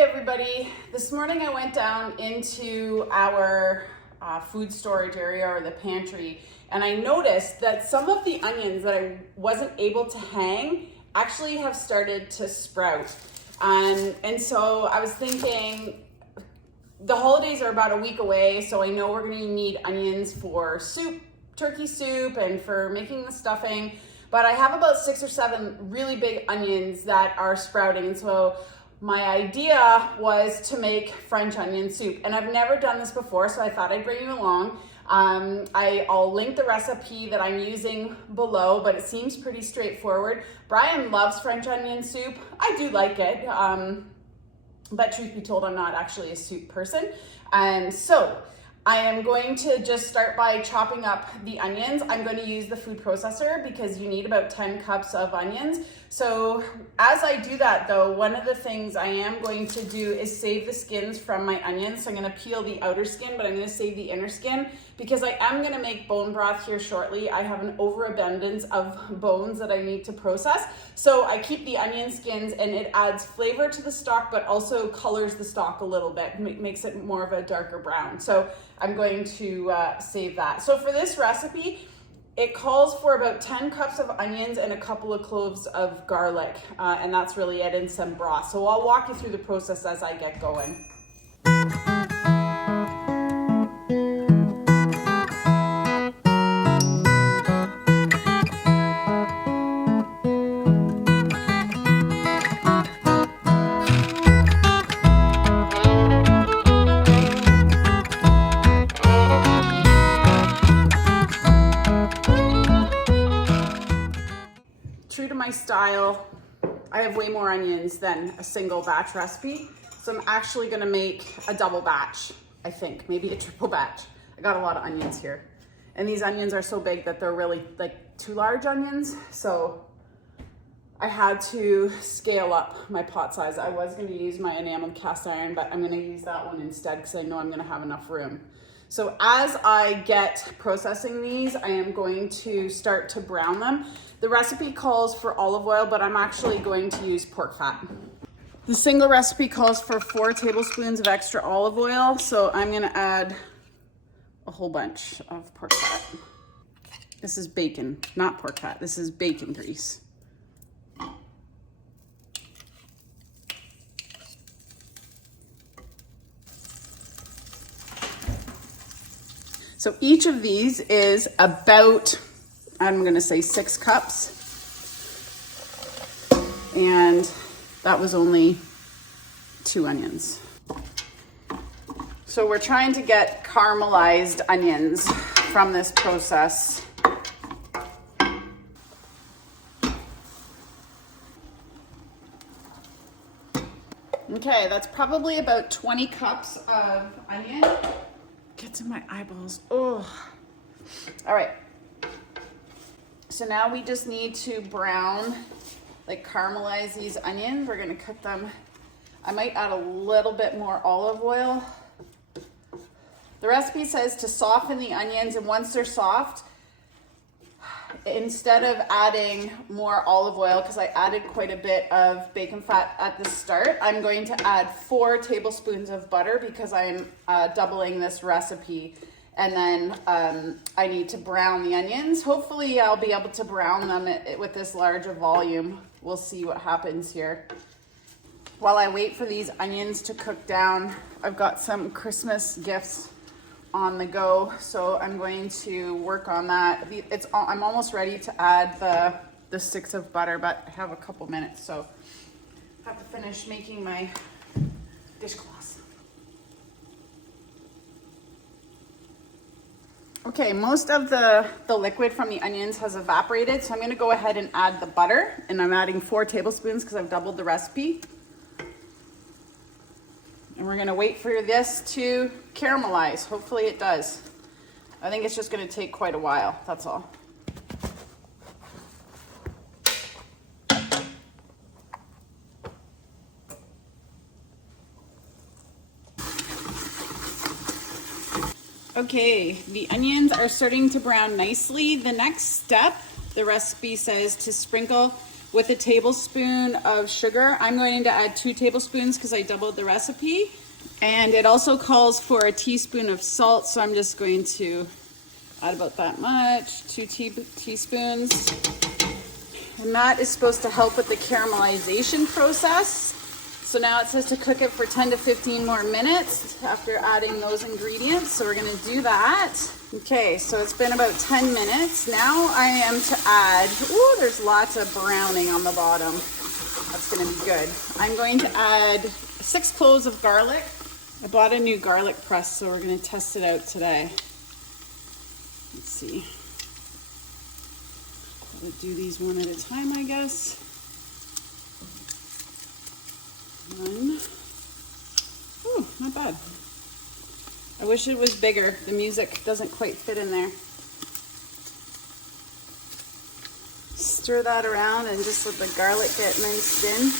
Hey everybody, this morning I went down into our food storage area or the pantry, and I noticed that some of the onions that I wasn't able to hang actually have started to sprout. And so I was thinking, the holidays are about a week away, so I know we're gonna need onions for soup, turkey soup, and for making the stuffing, but I have about 6 or 7 really big onions that are sprouting, and so my idea was to make French onion soup, and I've never done this before, so I thought I'd bring you along. I'll link the recipe that I'm using below, but it seems pretty straightforward. Brian loves French onion soup. I do like it, but truth be told, I'm not actually a soup person. So I am going to just start by chopping up the onions. I'm going to use the food processor because you need about 10 cups of onions. So as I do that though, one of the things I am going to do is save the skins from my onions. So I'm going to peel the outer skin, but I'm going to save the inner skin because I am going to make bone broth here shortly. I have an overabundance of bones that I need to process. So I keep the onion skins and it adds flavor to the stock, but also colors the stock a little bit, makes it more of a darker brown. So I'm going to save that. So for this recipe, it calls for about 10 cups of onions and a couple of cloves of garlic, and that's really it, and some broth. So I'll walk you through the process as I get going. True to my style, I have way more onions than a single batch recipe. So I'm actually gonna make a double batch, I think, maybe a triple batch. I got a lot of onions here. And these onions are so big that they're really like 2 large onions. So I had to scale up my pot size. I was gonna use my enameled cast iron, but I'm gonna use that one instead because I know I'm gonna have enough room. So as I get processing these, I am going to start to brown them. The recipe calls for olive oil, but I'm actually going to use pork fat. The single recipe calls for 4 tablespoons of extra olive oil, so I'm gonna add a whole bunch of pork fat. This is bacon, not pork fat. This is bacon grease. So each of these is about, I'm gonna say 6 cups. And that was only 2 onions. So we're trying to get caramelized onions from this process. Okay, that's probably about 20 cups of onion. Gets in my eyeballs. Oh. All right. So now we just need to brown, like caramelize these onions. We're gonna cook them. I might add a little bit more olive oil. The recipe says to soften the onions, and once they're soft, instead of adding more olive oil, because I added quite a bit of bacon fat at the start, I'm going to add 4 tablespoons of butter because I'm doubling this recipe. And then I need to brown the onions. Hopefully I'll be able to brown them with this larger volume. We'll see what happens here. While I wait for these onions to cook down, I've got some Christmas gifts on the go, so I'm going to work on that. I'm almost ready to add the sticks of butter, but I have a couple minutes, so I have to finish making my dishcloths. Okay, most of the liquid from the onions has evaporated, so I'm gonna go ahead and add the butter, and I'm adding 4 tablespoons because I've doubled the recipe. And we're gonna wait for this to caramelize. Hopefully it does. I think it's just gonna take quite a while, that's all. Okay, the onions are starting to brown nicely. The next step, the recipe says to sprinkle with a tablespoon of sugar. I'm going to add 2 tablespoons because I doubled the recipe. And it also calls for a teaspoon of salt, so I'm just going to add about that much, 2 teaspoons. And that is supposed to help with the caramelization process. So now it says to cook it for 10 to 15 more minutes after adding those ingredients. So we're gonna do that. Okay, so it's been about 10 minutes. Now I am to add, ooh, there's lots of browning on the bottom. That's gonna be good. I'm going to add 6 cloves of garlic. I bought a new garlic press, so we're gonna test it out today. Let's see. I'll do these one at a time, I guess. 1. Ooh, not bad. I wish it was bigger. The music doesn't quite fit in there. Stir that around and just let the garlic get nice thin.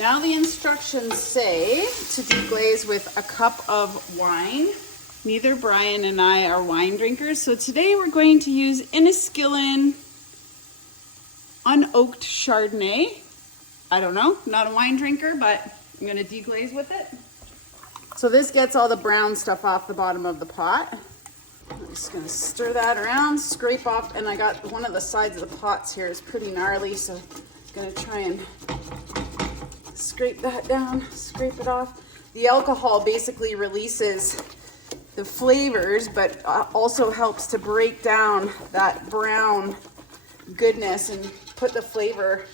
Now the instructions say to deglaze with a cup of wine. Neither Brian and I are wine drinkers, so today we're going to use Inniskillin unoaked Chardonnay. I don't know, not a wine drinker, but I'm gonna deglaze with it. So this gets all the brown stuff off the bottom of the pot. I'm just gonna stir that around, scrape off, and I got one of the sides of the pots here is pretty gnarly, so I'm gonna try and scrape that down, scrape it off. The alcohol basically releases the flavors, but also helps to break down that brown goodness and put the flavor,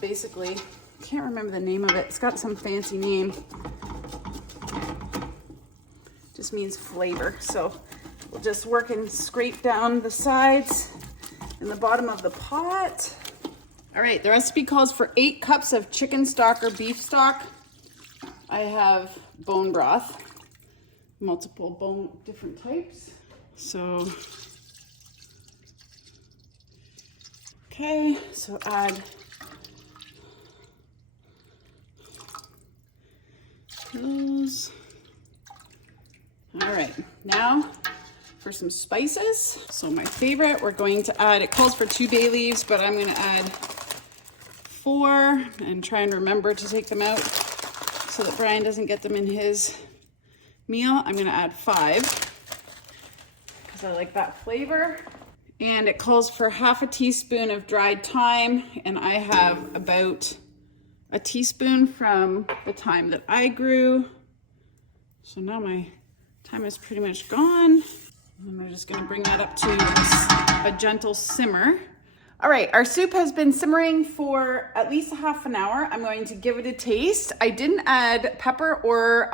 basically, can't remember the name of it. It's got some fancy name. Just means flavor. So we'll just work and scrape down the sides and the bottom of the pot. All right, the recipe calls for 8 cups of chicken stock or beef stock. I have bone broth, multiple bone, different types. So, okay, so add those. All right, now for some spices. So my favorite, we're going to add, it calls for 2 bay leaves, but I'm gonna add 4 and try and remember to take them out so that Brian doesn't get them in his meal. I'm gonna add 5 because I like that flavor. And it calls for half a teaspoon of dried thyme, and I have about a teaspoon from the thyme that I grew. So now my thyme is pretty much gone. And we're just gonna bring that up to a gentle simmer. All right, our soup has been simmering for at least a half an hour. I'm going to give it a taste. I didn't add pepper or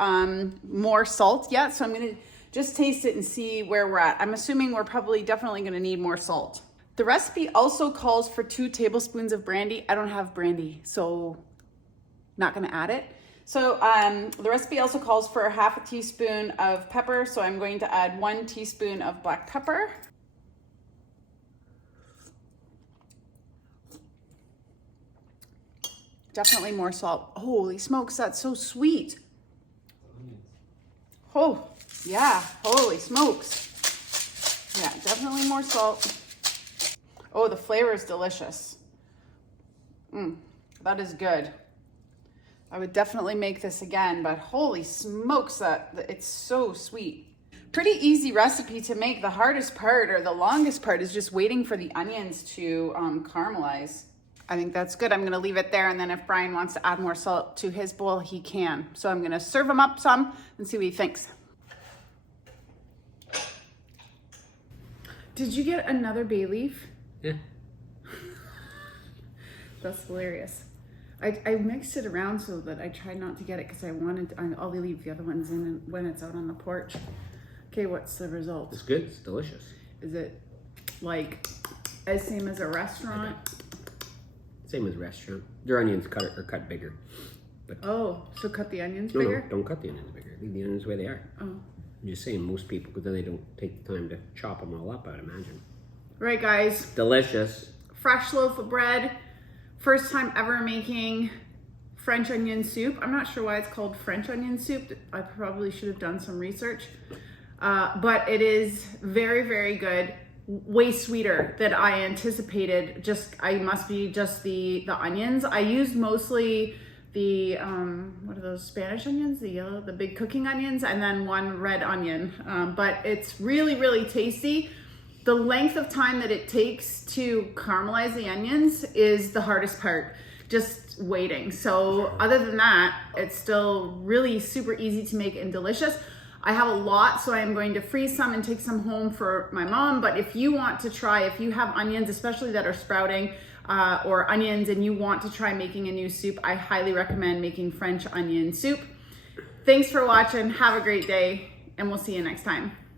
more salt yet, so I'm gonna just taste it and see where we're at. I'm assuming we're probably definitely gonna need more salt. The recipe also calls for 2 tablespoons of brandy. I don't have brandy, so not gonna add it. So the recipe also calls for half a teaspoon of pepper, so I'm going to add 1 teaspoon of black pepper. Definitely more salt. Holy smokes, that's so sweet. Oh, yeah, holy smokes. Yeah, definitely more salt. Oh, the flavor is delicious. That is good. I would definitely make this again, but holy smokes, it's so sweet. Pretty easy recipe to make. The hardest part or the longest part is just waiting for the onions to caramelize. I think that's good. I'm gonna leave it there, and then if Brian wants to add more salt to his bowl, he can. So I'm gonna serve him up some and see what he thinks. Did you get another bay leaf? Yeah. That's hilarious. I mixed it around so that I tried not to get it because I'll leave the other ones in when it's out on the porch. Okay, what's the result? It's good, it's delicious. Is it like as same as a restaurant? Same as a restaurant. Their onions are cut bigger. But oh, so cut the onions bigger? No, don't cut the onions bigger. Leave the onions the way they are. Oh. I'm just saying most people, because then they don't take the time to chop them all up, I'd imagine. Right, guys. Delicious. Fresh loaf of bread. First time ever making French onion soup. I'm not sure why it's called French onion soup. I probably should have done some research. But it is very, very good. way sweeter than I anticipated. I must be just the onions. I used mostly the what are those Spanish onions, the yellow, the big cooking onions, and then one red onion. But it's really, really tasty. The length of time that it takes to caramelize the onions is the hardest part, just waiting. So other than that, it's still really super easy to make and delicious. I have a lot, so I'm going to freeze some and take some home for my mom. But if you want to try, if you have onions, especially that are sprouting, or onions, and you want to try making a new soup, I highly recommend making French onion soup. Thanks for watching. Have a great day, and we'll see you next time.